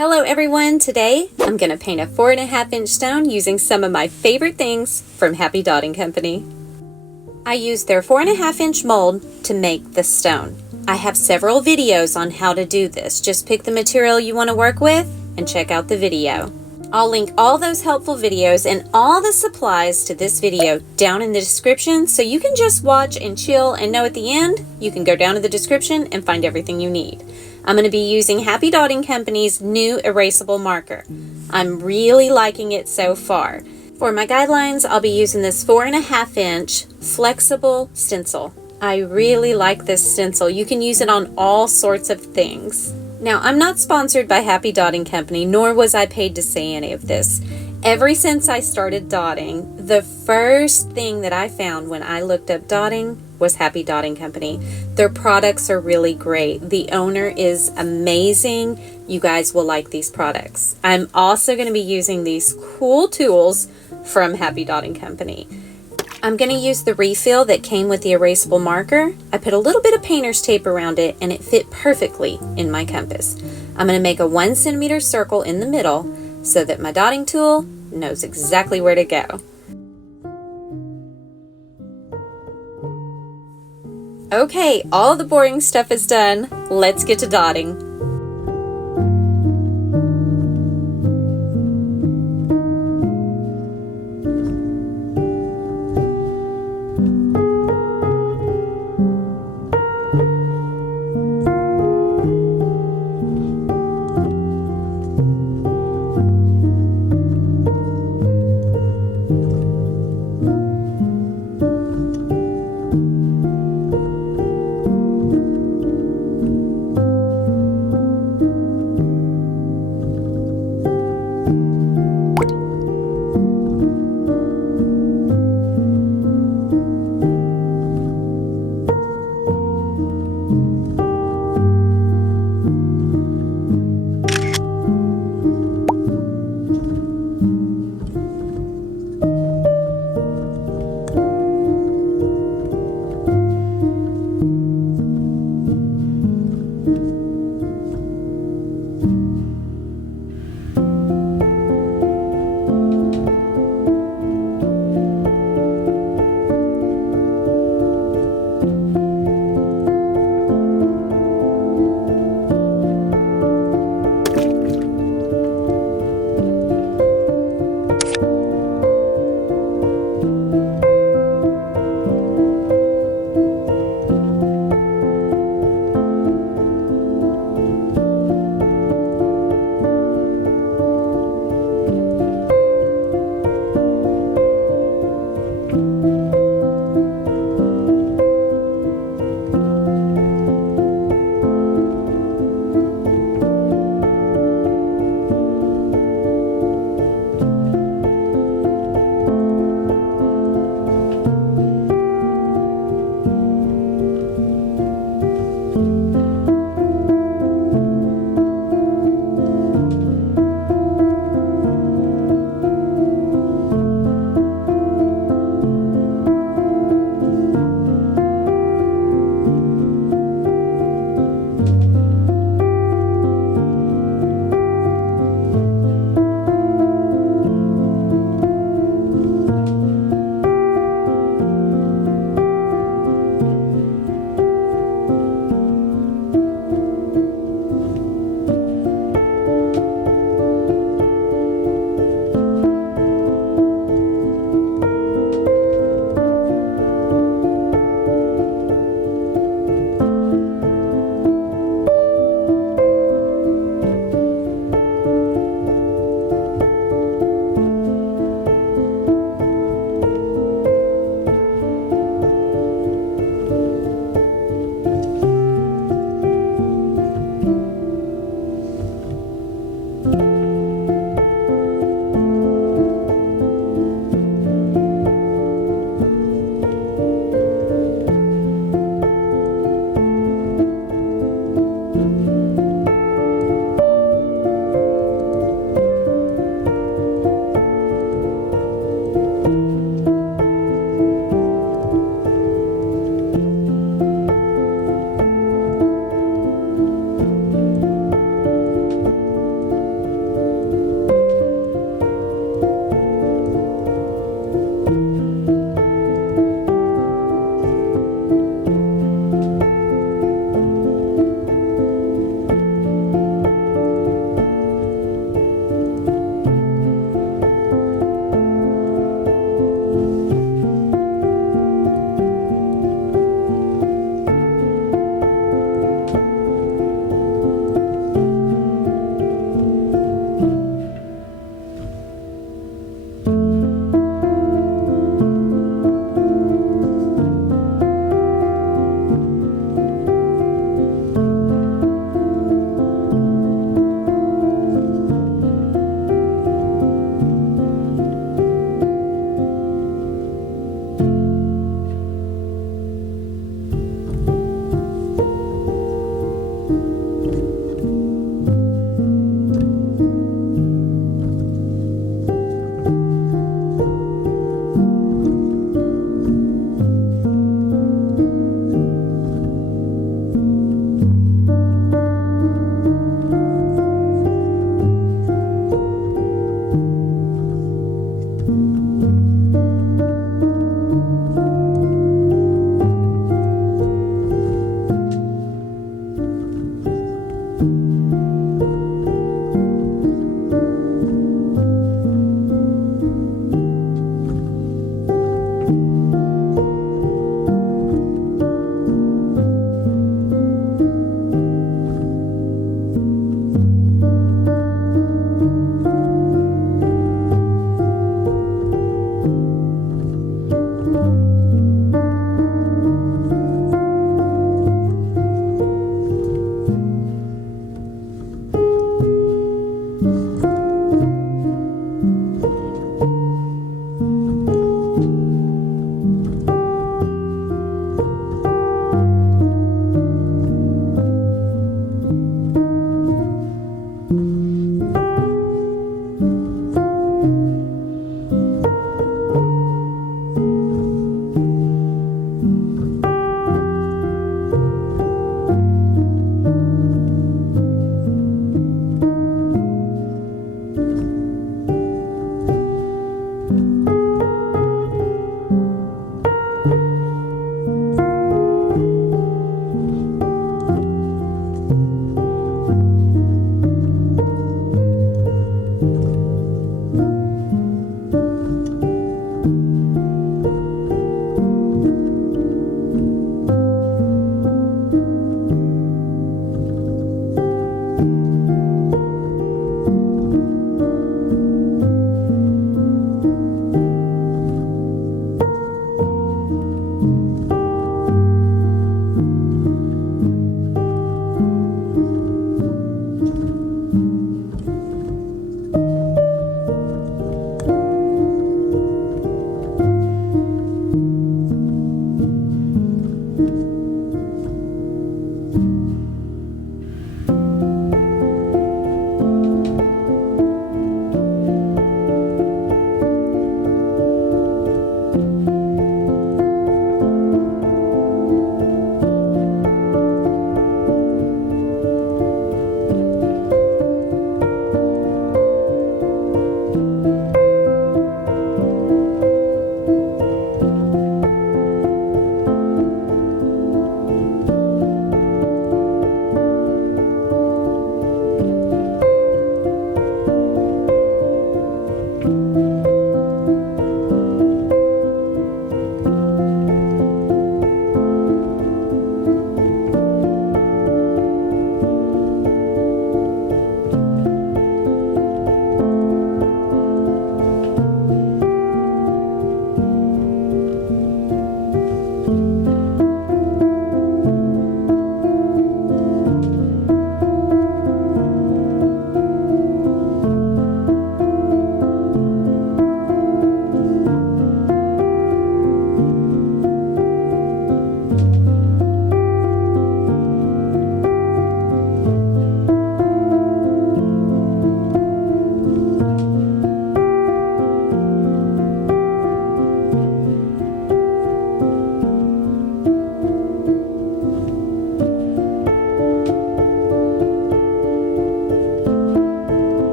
Hello everyone, today I'm going to paint a 4.5-inch stone using some of my favorite things from Happy Dotting Company. I used their 4.5-inch mold to make the stone. I have several videos on how to do this. Just pick the material you want to work with and check out the video. I'll link all those helpful videos and all the supplies to this video down in the description so you can just watch and chill and know at the end you can go down to the description and find everything you need. I'm going to be using Happy Dotting Company's new erasable marker. I'm really liking it so far. For my guidelines, I'll be using this 4.5-inch flexible stencil. I really like this stencil. You can use it on all sorts of things. Now, I'm not sponsored by Happy Dotting Company, nor was I paid to say any of this. Ever since I started dotting, the first thing that I found when I looked up dotting was Happy Dotting Company. Their products are really great. The owner is amazing. You guys will like these products. I'm also going to be using these cool tools from Happy Dotting Company. I'm going to use the refill that came with the erasable marker. I put a little bit of painter's tape around it and it fit perfectly in my compass. I'm going to make a 1 centimeter circle in the middle so that my dotting tool knows exactly where to go. Okay, all the boring stuff is done. Let's get to dotting.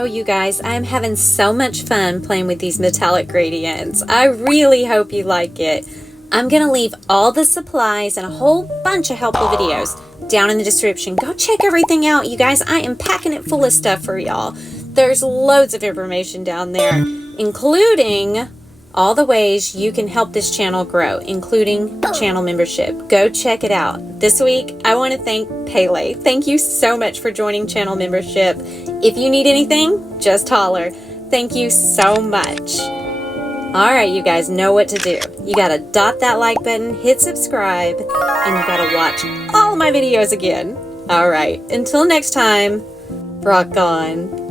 Oh, you guys, I'm having so much fun playing with these metallic gradients. I really hope you like it. I'm going to leave all the supplies and a whole bunch of helpful videos down in the description. Go check everything out, you guys. I am packing it full of stuff for y'all. There's loads of information down there, including all the ways you can help this channel grow, including channel membership. Go check it out. This week, I want to thank Pele. Thank you so much for joining channel membership. If you need anything, just holler. Thank you so much. All right, you guys know what to do. You got to dot that like button, hit subscribe, and you got to watch all my videos again. All right, until next time, rock on.